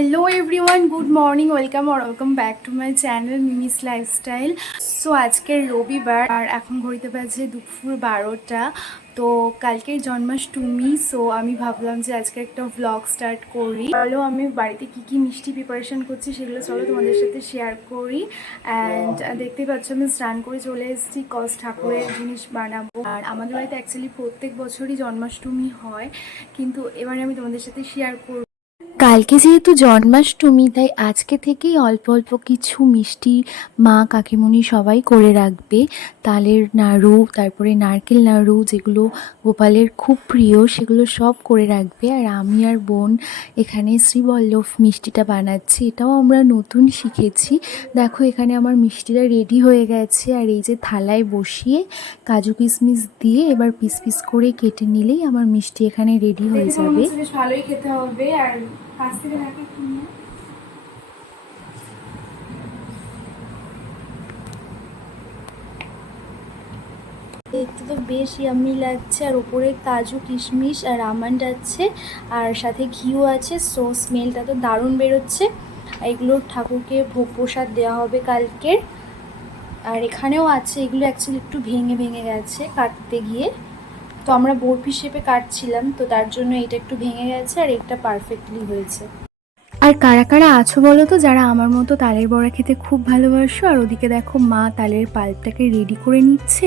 Hello everyone, good morning, welcome back to my channel Mimi's lifestyle. So আজকের রবিবার আর এখন ঘড়িতে বাজে দুপুর 12টা। তো কালকের জন্মাষ্টমী, সো আমি ভাবলাম যে আজকে একটা ভ্লগ স্টার্ট করি। চলো আমি বাড়িতে কি মিষ্টি প্রিপারেশন করছি সেগুলো চলো তোমাদের সাথে শেয়ার করি। অ্যান্ড দেখতেই পাচ্ছ আমি স্নান করে চলে এসেছি, ঠাকুরের জিনিস বানাবো। আর আমাদের বাড়িতে অ্যাকচুয়ালি প্রত্যেক বছরই জন্মাষ্টমী হয়, কিন্তু এবারে আমি তোমাদের সাথে শেয়ার করব। কালকে যেহেতু জন্মাষ্টমী, তাই আজকে থেকেই অল্প অল্প কিছু মিষ্টি মা কাকিমুনি সবাই করে রাখবে। তালের নাড়ু, তারপরে নারকেল নাড়ু, যেগুলো গোপালের খুব প্রিয়, সেগুলো সব করে রাখবে। আর আমি আর বোন এখানে শ্রীবল্লভ মিষ্টিটা বানাচ্ছি, এটাও আমরা নতুন শিখেছি। দেখো এখানে আমার মিষ্টিটা রেডি হয়ে গেছে। আর এই যে থালায় বসিয়ে কাজু কিশমিশ দিয়ে এবার পিস পিস করে কেটে নিলেই আমার মিষ্টি এখানে রেডি হয়ে যাবে। বেশ ভালোই খেতে হবে। আর কাছ থেকে দেখো একটু নিয়ে। দেখতে তো বেশ ইয়াম্মি লাগছে। আর ওপরে কাজু কিশমিশ আর আমন্ড আছে, আর সাথে ঘিও আছে। সো স্মেলটা তো দারুণ বেরোচ্ছে। এগুলো ঠাকুরকে ভোগ প্রসাদ দেওয়া হবে কালকের। আর এখানেও আছে, এগুলো অ্যাকচুয়ালি একটু ভেঙে ভেঙে গেছে কাটতে গিয়ে। তো আমরা বরফি শেপে কাটছিলাম, তো তার জন্য এটা একটু ভেঙে গেছে, আর এটা পারফেক্টলি হয়েছে। আর কারা কারা আছো বলো তো, যারা আমার মতো তালের বড়া খেতে খুব ভালোবাসো? আর ওদিকে দেখো মা তালের পাল্পটাকে রেডি করে নিচ্ছে।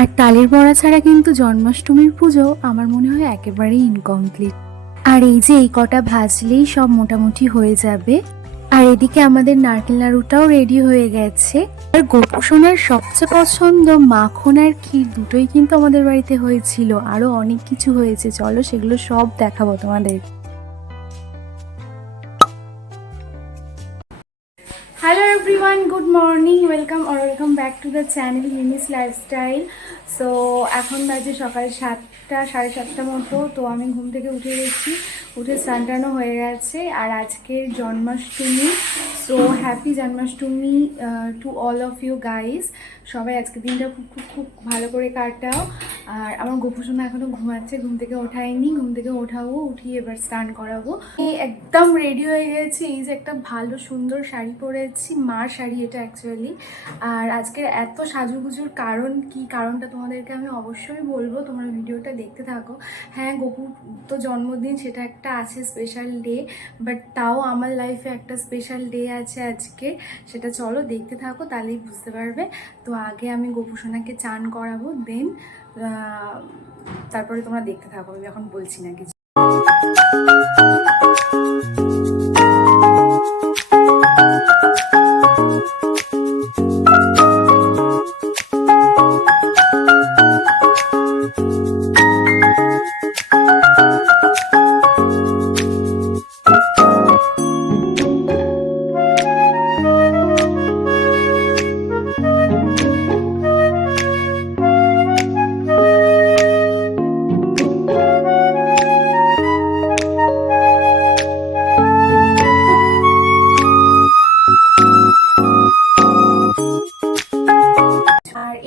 আর তালের বড়া ছাড়া কিন্তু জন্মাষ্টমীর পুজো আমার মনে হয় একেবারেই ইনকমপ্লিট। আর এই যে এই কটা ভাজলেই সব মোটামুটি হয়ে যাবে। আর এদিকে আমাদের নারকেল নাড়ুটাও রেডি হয়ে গেছে। আর গোপুসোনার সবচেয়ে পছন্দ মাখন আর ক্ষীর, দুটোই কিন্তু আমাদের বাড়িতে হয়েছিল। আরো অনেক কিছু হয়েছে, চলো সেগুলো সব দেখাবো তোমাদের। Hello everyone, good morning, welcome back to the channel Mimi's lifestyle. So এখন বাজে সকাল 7টা, 7:30 মতো। তো আমি ঘুম থেকে উঠে গেছি, উঠে স্নান টানও হয়ে গেছে। আর আজকের Janmashtami, so happy Janmashtami to all of you guys. সবাই আজকের দিনটা খুব খুব খুব ভালো করে কাটাও। আর আমার গোপুসোনা এখনও ঘুমাচ্ছে, ঘুম থেকে ওঠায়নি, ঘুম থেকে ওঠাবো, উঠিয়ে এবার স্নান করাবো। একদম রেডি হয়ে গেছি। এই যে একটা ভালো সুন্দর শাড়ি পরেছি, মার শাড়ি এটা অ্যাকচুয়ালি। আর আজকের এত সাজুগুজুর কারণ কি, কারণটা তোমাদেরকে আমি অবশ্যই বলবো, তোমরা ভিডিওটা দেখতে থাকো। হ্যাঁ, গোপুর তো জন্মদিন, সেটা একটা আছে স্পেশাল ডে, বাট তাও আমার লাইফে একটা স্পেশাল ডে আছে আজকে, সেটা চলো দেখতে থাকো, তাহলেই বুঝতে পারবে। তো আগে আমি গোপুসোনাকে চান করাবো, দেন তারপরে তোমরা দেখতে থাকো, আমি এখন বলছি না কিছু।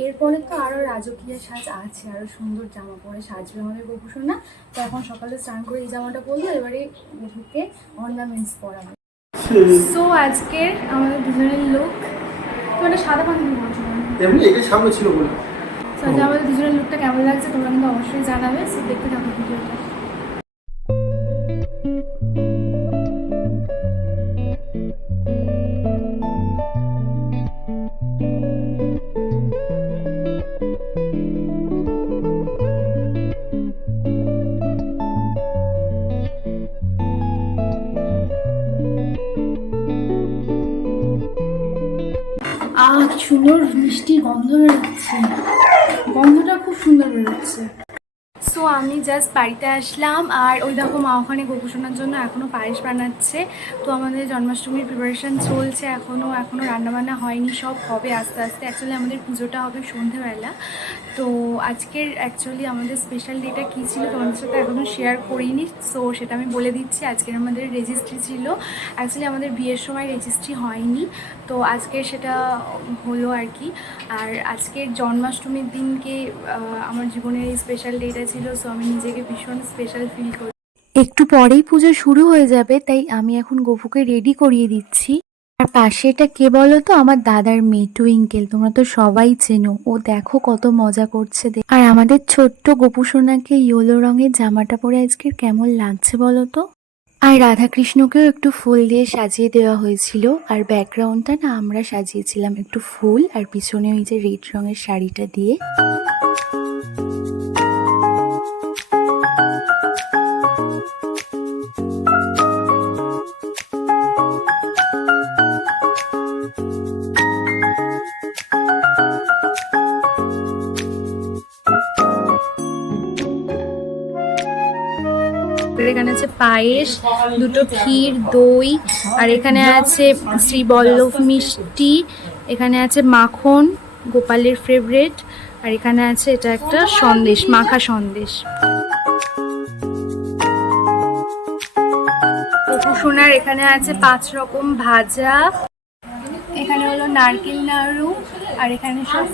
এরপরে তো আরো রাজকীয় সাজ আছে, আরো সুন্দর জামা পরে সাজবে আমাদের গোপুসোনা। তো এখন সকালে স্নান করে এই জামাটা পরলো, এবারে গোপুকে অর্নামেন্টস পরাবো। সো আজকের আমাদের দুজনের লুক, মানে সাদা পাঞ্জাবি পরেছো এমনি, এটা সামনে ছিল বলে। তো আমাদের দুজনের লুকটা কেমন লাগছে তোমরা কিন্তু অবশ্যই জানাবে। সো দেখতে থাকো ভিডিওটা। সুন্দর মিষ্টি গন্ধ বেরোচ্ছে, গন্ধটা খুব সুন্দর বেরোচ্ছে। সো আমি জাস্ট বাড়িতে আসলাম, আর ওই দেখো মা ওখানে গোপুসোনার জন্য এখনও পায়েস বানাচ্ছে। তো আমাদের জন্মাষ্টমীর প্রিপারেশান চলছে, এখনও রান্নাবান্না হয়নি, সব হবে আস্তে আস্তে। অ্যাকচুয়ালি আমাদের পুজোটা হবে সন্ধেবেলা। তো আজকের অ্যাকচুয়ালি আমাদের স্পেশাল ডেটা কী ছিল তোমাদের সাথে এখনও শেয়ার করিনি, সো সেটা আমি বলে দিচ্ছি। আজকের আমাদের রেজিস্ট্রি ছিল, অ্যাকচুয়ালি আমাদের বিয়ের সময় রেজিস্ট্রি হয়নি, তো আজকে সেটা হলো আর কি। আর আজকের জন্মাষ্টমীর দিনকে আমার জীবনের এই স্পেশাল ডেটা ছিল, সো আমি নিজেকে ভীষণ স্পেশাল ফিল করি। একটু পরেই পুজো শুরু হয়ে যাবে, তাই আমি এখন গপুকে রেডি করিয়ে দিচ্ছি। আর পাশে এটা কে বলো তো, আমার দাদার মেয়ে টুইঙ্কেল, তোমরা তো সবাই চেনো। ও দেখো কত মজা করছে। আর আমাদের ছোট্ট গপু সোনাকে ইয়েলো রঙের জামাটা পরে আজকে কেমন লাগছে বলো তো। আর রাধাকৃষ্ণকেও একটু ফুল দিয়ে সাজিয়ে দেওয়া হয়েছিল। আর ব্যাকগ্রাউন্ডটা না আমরা সাজিয়েছিলাম একটু ফুল, আর পিছনে ওই যে রেড রঙের শাড়িটা দিয়ে। এখানে আছে পায়েস, দুটো ক্ষীর, দই, আর এখানে আছে শ্রীবল্লভ মিষ্টি, এখানে আছে মাখন গোপালের ফেভারিট, আর এখানে আছে এটা একটা সন্দেশ, মাখা সন্দেশ। সোনার এখানে আছে 5 রকম ভাজা, এখানে হলো নারকেল নাড়ু, আর এখানে সব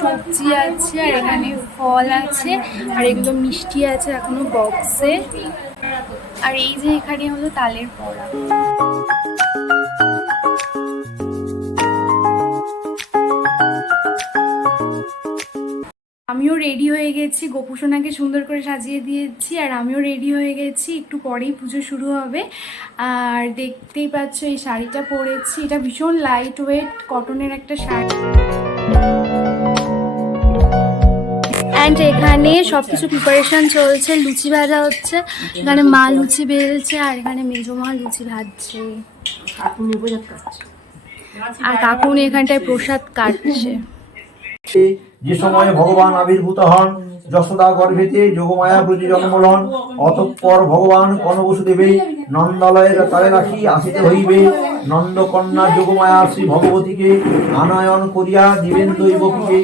সবজি আছে, আর এখানে ফল আছে, আর এগুলো মিষ্টি আছে এখনো বক্সে। আর এই যে এখানে হলো তালের বড়া। আমিও রেডি হয়ে গেছি, গপু সোনাকে সুন্দর করে সাজিয়ে দিয়েছি, আর আমিও রেডি হয়ে গেছি। একটু পরেই পুজো শুরু হবে। আর দেখতেই পাচ্ছ এই শাড়িটা পরেছি, এটা ভীষণ লাইট ওয়েট কটনের একটা শাড়ি। অ্যান্ড এখানে সবকিছু প্রিপারেশন চলছে, লুচি ভাজা হচ্ছে, এখানে মা লুচি বেলছে, আর এখানে মেজো মা লুচি ভাজছে, আর কাকুন এখানটায় প্রসাদ কাটছে। যে সময় ভগবান আবির্ভূত হন যশোদা গর্ভেতে যোগমায়া ব্রজে জন্মলন, অতঃপর ভগবান কনবসুদেবে নন্দালয়ের তালে রাখি আসিতে হইবে। নন্দকন্যা যোগমায়া শ্রী ভগবতীকে আনয়ন করিয়া দিবেন দৈবকীকে।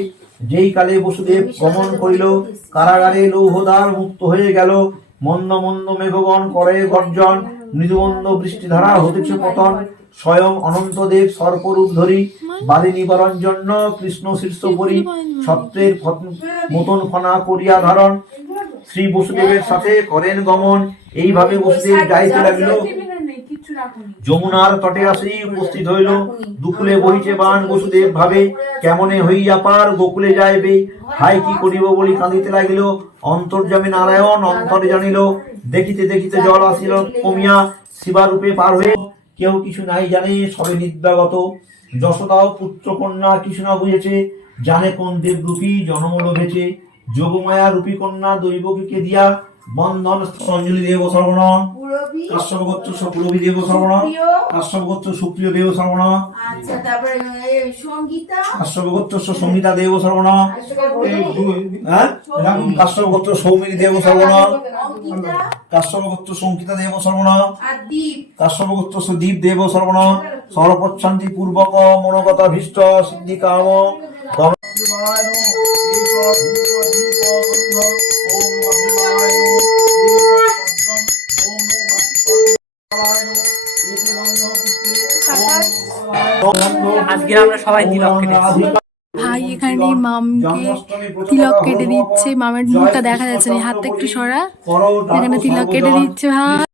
যেই কালে বসুদেব গমন করিল, কারাগারে লৌহদ্বার মুক্ত হয়ে গেল। মন্দ মন্দ মেঘগণ করে গর্জন, মৃদুমন্দ বৃষ্টিধারা হতেছে পতন। স্বয়ং অনন্তদেব সর্পরূপ ধরি, বালি নিবারণ জন্য কৃষ্ণ শীর্ষপরি সত্যের মতন ফনা করিয়া ধারণ। শ্রী বসুদেবের সাথে করেন গমন। এইভাবে বসুদেব যাইতে লাগিল, যমুনার তটে আসি উপস্থিত হইল। দুকুলে বহিছে বান বসুদেব ভাবে, কেমনে হইয়া পার গোকুলে যাইবে। হাই কি করিব বলি কাঁদিতে লাগিল, অন্তর্যামী নারায়ণ অন্তরে জানিল। দেখিতে দেখিতে জল আসিল কমিয়া, শিবারূপে পার হয়ে কেউ কিছু নাই জানে সবে নিদ্রাগত। যশোদাও পুত্র কন্যা কিছু না বুঝেছে, জানে কোন দেবরূপী জন্ম লোভেছে। যোগমায়া রূপী কন্যা দৈবকীকে দিয়া, বন্ধন অঞ্জলি দেব শ্রবণ। কাশ্যপ গোত্র সুরভি দেব শ্রবণ, কাশ্যপ গোত্র সুপ্রিয় দেব শ্রবণ, কাশ্যপ গোত্র সঙ্গীতা দেব শ্রবণ, কাশ্যপ গোত্র সৌমিক দেব শ্রবণ, কাশ্যপ গোত্র সংকিতা দেব শ্রবণ, কাশ্যপ গোত্র দীপ দেব শ্রবণ। সর্বচ্ছান্তি পূর্বক মনোগত ভীষ্ট সিদ্ধি কাম। আজকে আমরা সবাই তিলক কেটেছি। ভাই এখানে মামকে তিলক কেটে দিচ্ছে, মামের মুখটা দেখা যাচ্ছে না, হাতটা একটু সরা, এখানে তিলক কেটে দিচ্ছে ভাই।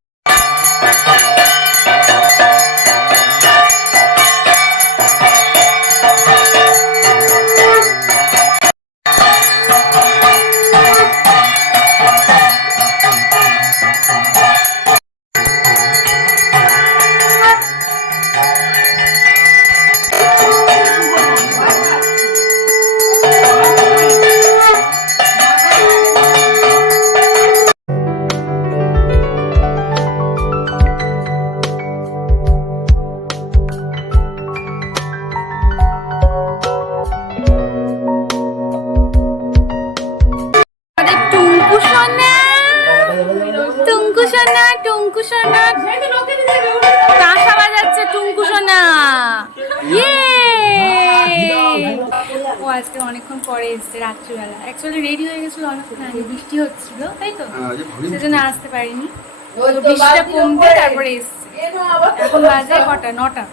কাঁসা বাজাচ্ছে টুঙ্কু সোনা, ও আজকে অনেকক্ষণ পরে এসছে রাত্রিবেলা। অ্যাকচুয়ালি রেডি হয়ে গেছিল অনেকক্ষণ আগে, বৃষ্টি হচ্ছিল তাই তো, সেজন্য আসতে পারিনি। বৃষ্টিটা কমতে তারপরে এসছে। এখন বাজে কটা, 9টা।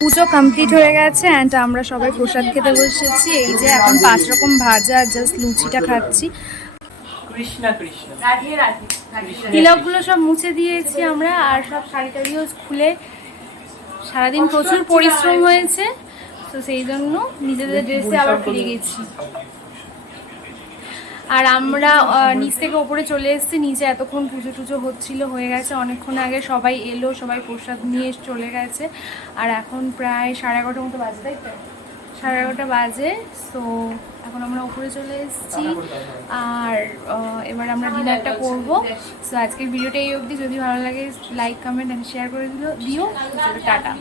পুজো কমপ্লিট হয়ে গেছে অ্যান্ড আমরা সবাই প্রসাদ খেতে বসেছি। এই যে এখন 5 রকম ভাজা, জাস্ট লুচিটা খাচ্ছি। কৃষ্ণা কৃষ্ণ। তিলকগুলো সব মুছে দিয়েছি আমরা, আর সব শাড়ি টাড়িও খুলে সারাদিন প্রচুর পরিশ্রম হয়েছে, তো সেই জন্য নিজেদের ড্রেসে আবার ফিরে গেছি। আর আমরা নিচ থেকে ওপরে চলে এসেছি, নিচে এতক্ষণ পুজো টুজো হচ্ছিল, হয়ে গেছে অনেকক্ষণ আগে, সবাই এলো, সবাই প্রসাদ নিয়ে চলে গেছে। আর এখন প্রায় 11:30 মতো বাজে, তাই তো 11:30 বাজে। সো এখন আমরা উপরে চলে এসেছি, আর এবার আমরা ডিনারটা করবো। সো আজকের ভিডিওটা এই অবধি, যদি ভালো লাগে লাইক কমেন্ট অ্যান্ড শেয়ার করে দিও। টাটা।